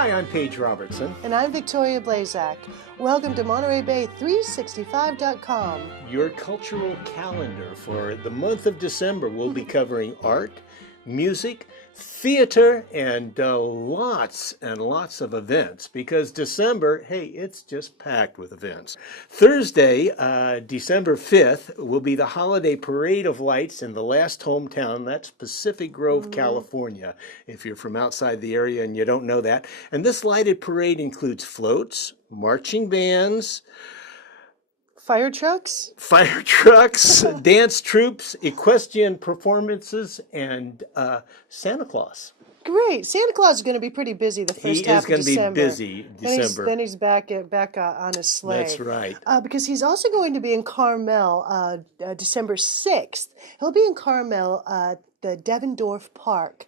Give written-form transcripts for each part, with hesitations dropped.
Hi, I'm Paige Robertson. And I'm Victoria Blasczcak. Welcome to Monterey Bay 365.com. Your cultural calendar for the month of December will be covering art, music, theater, and lots and lots of events, because December, hey, it's just packed with events. Thursday, December 5th, will be the holiday parade of lights in the last hometown. That's Pacific Grove, California, if you're from outside the area and you don't know that. And this lighted parade includes floats, marching bands, Fire trucks, dance troops, equestrian performances, and Santa Claus. Great. Santa Claus is going to be pretty busy the first half of December. He is going to be busy December. Then he's back on his sleigh. That's right. Because he's also going to be in Carmel December 6th. He'll be in Carmel the Devendorf Park.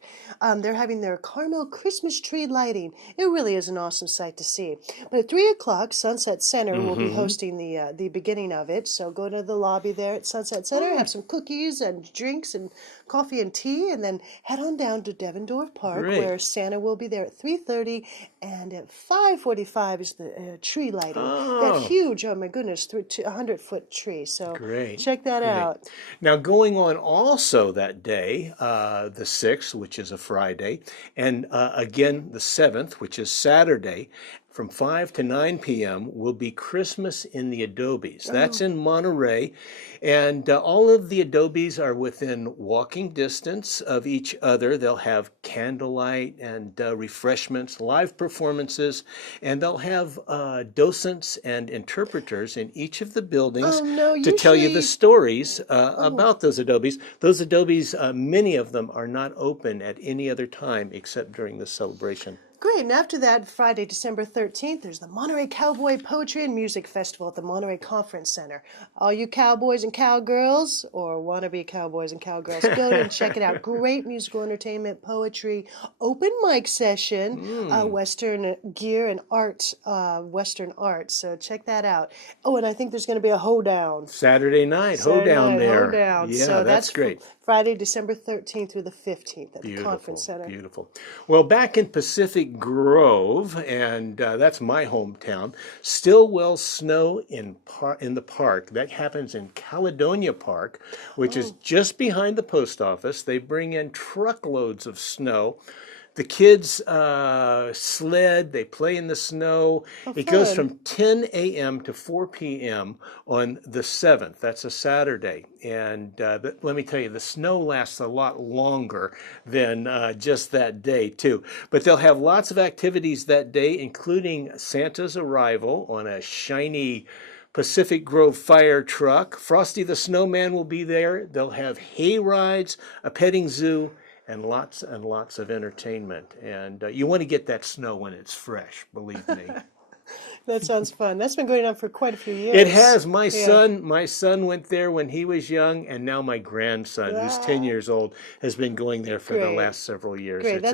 They're having their Carmel Christmas tree lighting. It really is an awesome sight to see. But at 3 o'clock, Sunset Center will be hosting the beginning of it. So go to the lobby there at Sunset Center, have some cookies and drinks and coffee and tea, and then head on down to Devendorf Park, where Santa will be there at 3:30, and at 5:45 is the tree lighting. That huge, oh my goodness, 100-foot tree. So check that out. Now, going on also that day, the 6th, which is a Friday, and again the 7th, which is Saturday, from 5 to 9 p.m. will be Christmas in the Adobes. That's in Monterey, and all of the Adobes are within walking distance of each other. They'll have candlelight and refreshments, live performances, and they'll have docents and interpreters in each of the buildings to tell you the stories about those Adobes. Those Adobes, many of them are not open at any other time except during the celebration. Great, and after that, Friday, December 13th, there's the Monterey Cowboy Poetry and Music Festival at the Monterey Conference Center. All you cowboys and cowgirls, or wannabe cowboys and cowgirls, go and check it out. Great musical entertainment, poetry, open mic session, Western gear and art, Western art, so check that out. Oh, and I think there's going to be a hoedown. Saturday night, hoedown there. Hoedown. Yeah, so that's great. Friday, December 13th through the 15th at the Conference Center. Beautiful. Well, back in Pacific Grove, and that's my hometown, Stilwell Snow in the park. That happens in Caledonia Park, which is just behind the post office. They bring in truckloads of snow. The kids sled, they play in the snow. It goes from 10 a.m. to 4 p.m. on the 7th. That's a Saturday. And let me tell you, the snow lasts a lot longer than just that day, too. But they'll have lots of activities that day, including Santa's arrival on a shiny Pacific Grove fire truck. Frosty the Snowman will be there. They'll have hay rides, a petting zoo, and lots of entertainment. And you want to get that snow when it's fresh, believe me. That sounds fun. That's been going on for quite a few years. It has. My son went there when he was young, and now my grandson, who's 10 years old, has been going there for the last several years. Great.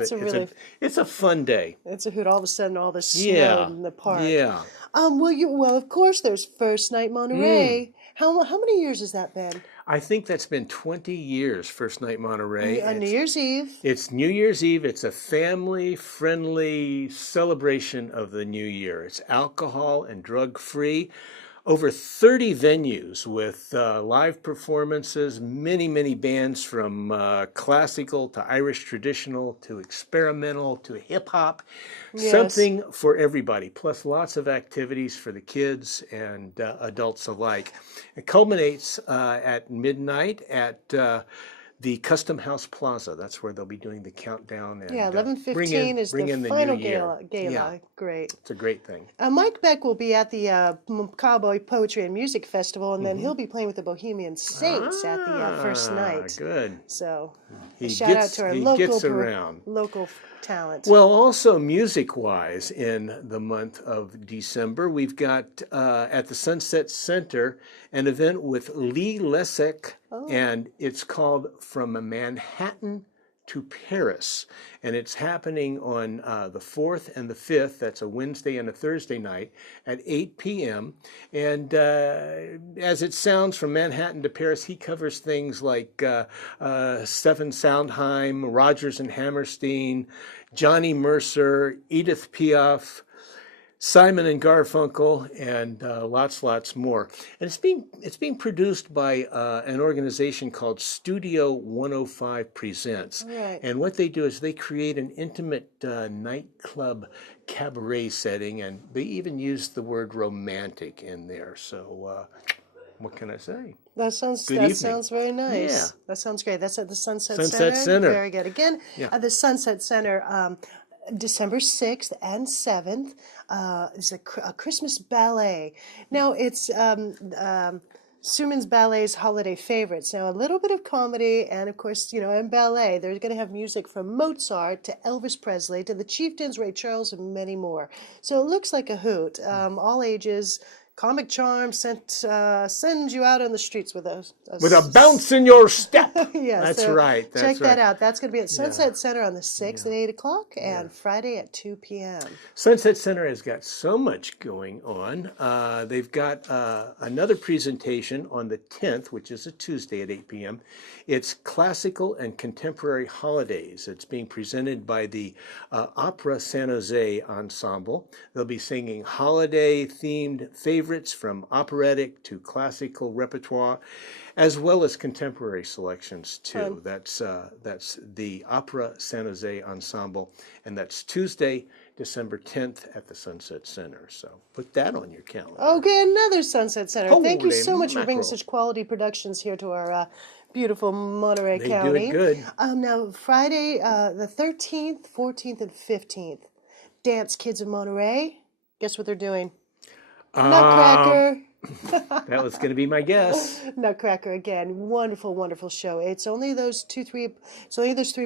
It's a fun day. It's a hoot. All of a sudden, all the snow in the park. Yeah. Well, of course, there's First Night Monterey. How many years has that been? I think that's been 20 years, First Night Monterey. On New Year's Eve. It's New Year's Eve. It's a family-friendly celebration of the new year. It's alcohol and drug-free. Over 30 venues with live performances, many bands from classical to Irish traditional to experimental to hip-hop. Yes. Something for everybody, plus lots of activities for the kids and adults alike. It culminates at midnight at the Custom House Plaza. That's where they'll be doing the countdown. And, 11:15 is the final gala. Yeah. Great. It's a great thing. Mike Beck will be at the Cowboy Poetry and Music Festival, and then he'll be playing with the Bohemian Saints at the first night. Good. So He shout out to our gets around. local talent. Well, also music-wise, in the month of December, we've got at the Sunset Center an event with Blasczcak, and it's called From Manhattan to Paris. And it's happening on the 4th and the 5th. That's a Wednesday and a Thursday night at 8 p.m. And as it sounds, from Manhattan to Paris, he covers things like Stephen Sondheim, Rodgers and Hammerstein, Johnny Mercer, Edith Piaf, Simon and Garfunkel, and lots more. And it's being produced by an organization called Studio 105 Presents. Right. And what they do is they create an intimate nightclub cabaret setting, and they even use the word romantic in there. So what can I say? That sounds very nice. Yeah. That sounds great. That's at the Sunset Sunset Center. Very good. Again, at the Sunset Center, December 6th and 7th is a Christmas ballet. Now, it's Suman's Ballet's holiday favorites. Now, a little bit of comedy, and of course, in ballet, they're going to have music from Mozart to Elvis Presley to the Chieftains, Ray Charles, and many more. So it looks like a hoot. All ages. Comic charm sends you out on the streets with a bounce in your step. Yeah, That's so right. Check that out. That's going to be at Sunset Center on the 6th at 8 o'clock and Friday at 2 p.m. Sunset Center has got so much going on. They've got another presentation on the 10th, which is a Tuesday at 8 p.m. It's Classical and Contemporary Holidays. It's being presented by the Opera San Jose Ensemble. They'll be singing holiday-themed favorites from operatic to classical repertoire, as well as contemporary selections too. That's the Opera San Jose Ensemble, and that's Tuesday, December 10th at the Sunset Center. So put that on your calendar. Okay, another Sunset Center. Thank you Holy so much for bringing mackerel. such quality productions here to our beautiful Monterey County. They do it good. Now, Friday, the 13th, 14th, and 15th, Dance Kids of Monterey. Guess what they're doing? Nutcracker. That was going to be my guess. Nutcracker again. Wonderful, wonderful show. It's only those three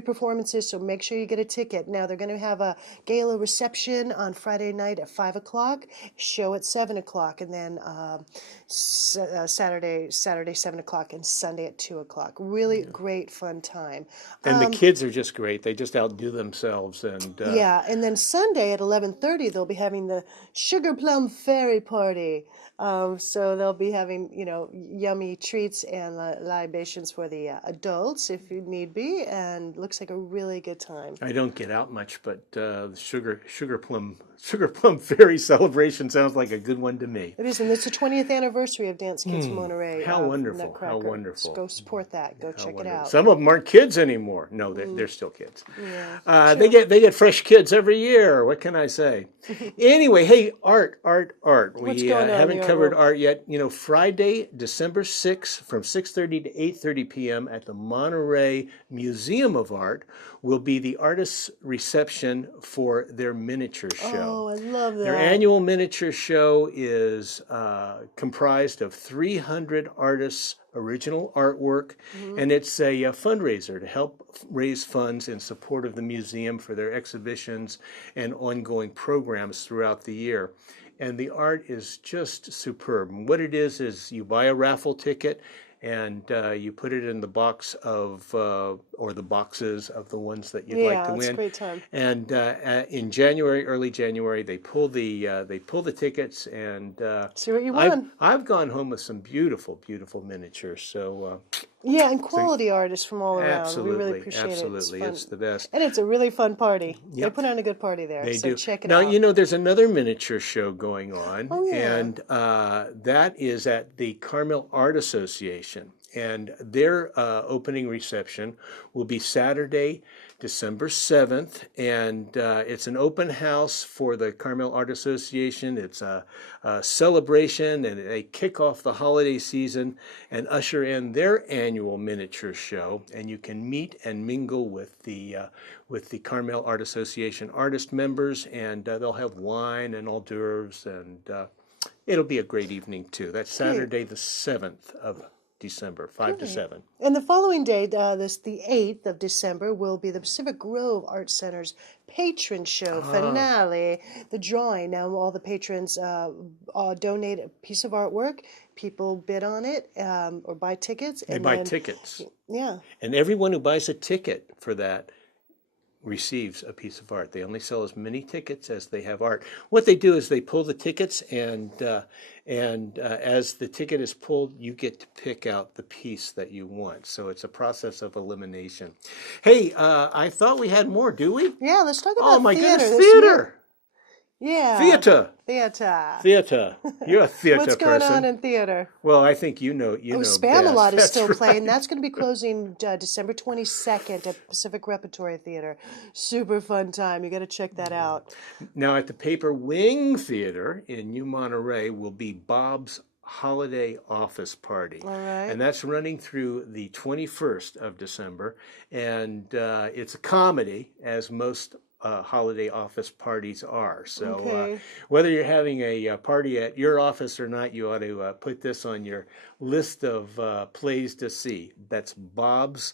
performances, so make sure you get a ticket. Now they're going to have a gala reception on Friday night at 5 o'clock, show at 7 o'clock, and then Saturday 7 o'clock, and Sunday at 2 o'clock. Really great fun time. And the kids are just great. They just outdo themselves. And and then Sunday at 11:30 they'll be having the Sugar Plum Fairy Party. So they'll be having, yummy treats and libations for the adults, if you need be, and looks like a really good time. I don't get out much, but the sugar plum fairy celebration sounds like a good one to me. It is, and it's the 20th anniversary of Dance Kids Monterey. How wonderful! Nutcracker. How wonderful! So go support that. Go check it out. Some of them aren't kids anymore. No, they're still kids. Yeah, They get fresh kids every year. What can I say? Anyway, hey, art. What's We going on in haven't the art covered world? art yet. Friday, December 6th, from 6:30 to 8:30 p.m. at the Monterey Museum of Art will be the artists' reception for their miniature show. Oh, I love that. Their annual miniature show is comprised of 300 artists' original artwork, and it's a fundraiser to help raise funds in support of the museum for their exhibitions and ongoing programs throughout the year. And the art is just superb. And what it is you buy a raffle ticket, and you put it in the box of, or the boxes of the ones that you'd like to win. Yeah, it's a great time. And in early January, they pull the tickets, and See what you won. I've gone home with some beautiful miniatures. So Yeah, and quality artists from all around. absolutely, We really appreciate absolutely, it. it's the best. And it's a really fun party. They Yep. put on a good party there. They so do. check it Now, out. there's another miniature show going on, Oh, yeah. and that is at the Carmel Art Association. And their opening reception will be Saturday, December 7th, and it's an open house for the Carmel Art Association. It's a celebration, and they kick off the holiday season and usher in their annual miniature show. And you can meet and mingle with the Carmel Art Association artist members, and they'll have wine and hors d'oeuvres, and it'll be a great evening too. That's Saturday, the 7th of December, 5 to 7. And the following day, the 8th of December, will be the Pacific Grove Art Center's patron show finale, the drawing. Now, all the patrons donate a piece of artwork people bid on it or buy tickets. They buy tickets. Yeah. And everyone who buys a ticket for that receives a piece of art. They only sell as many tickets as they have art. What they do is they pull the tickets, and as the ticket is pulled, you get to pick out the piece that you want. So it's a process of elimination. Hey, I thought we had more. Do we? Yeah, let's talk about Oh my theater. goodness, theater! Yeah. Theater. Theater. You're a theater What's person. going on in theater? Well, I think you know. Spamalot best. is still That's playing. right. That's going to be closing December 22nd at Pacific Repertory Theater. Super fun time. You got to check that out. Now at the Paper Wing Theater in New Monterey will be Bob's Holiday Office Party. All right. And that's running through the 21st of December. And it's a comedy, as most holiday office parties are. So Okay. whether you're having a party at your office or not, you ought to put this on your list of plays to see. That's Bob's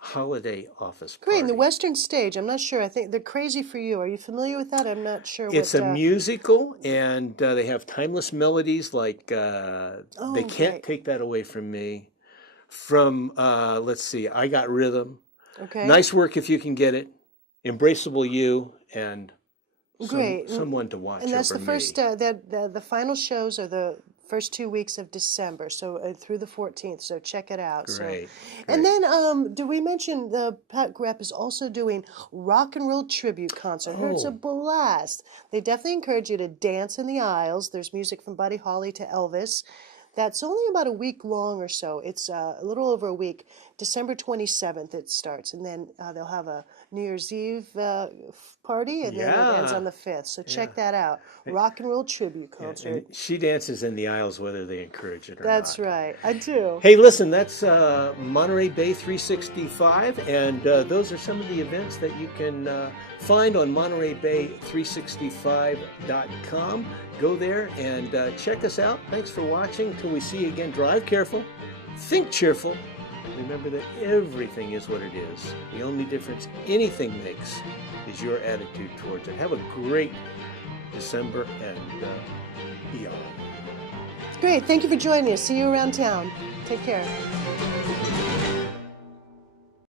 Holiday Office Party. Great. And the Western Stage, I'm not sure. I think they're Crazy for You. Are you familiar with that? I'm not sure. It's a musical, and they have timeless melodies like They Can't great. Take That Away From Me. From, let's see, I Got Rhythm. Okay. Nice Work If You Can Get It. Embraceable You, and Great. someone to watch And that's over the first, me. the final shows are the first 2 weeks of December, so through the 14th, so check it out. Great. And then, do we mention the Pat Rep is also doing rock and roll tribute concert? It's a blast. They definitely encourage you to dance in the aisles. There's music from Buddy Holly to Elvis. That's only about a week long or so. It's a little over a week. December 27th it starts, and then they'll have a New Year's Eve party, and then it ends on the 5th. So check that out. Rock and roll tribute concert. And she dances in the aisles whether they encourage it or not. That's right. I do. Hey, listen, that's Monterey Bay 365, and those are some of the events that you can find on MontereyBay365.com. Go there and check us out. Thanks for watching. Until we see you again, drive careful, think cheerful. Remember that everything is what it is. The only difference anything makes is your attitude towards it. Have a great December and beyond. Great. Thank you for joining us. See you around town. Take care.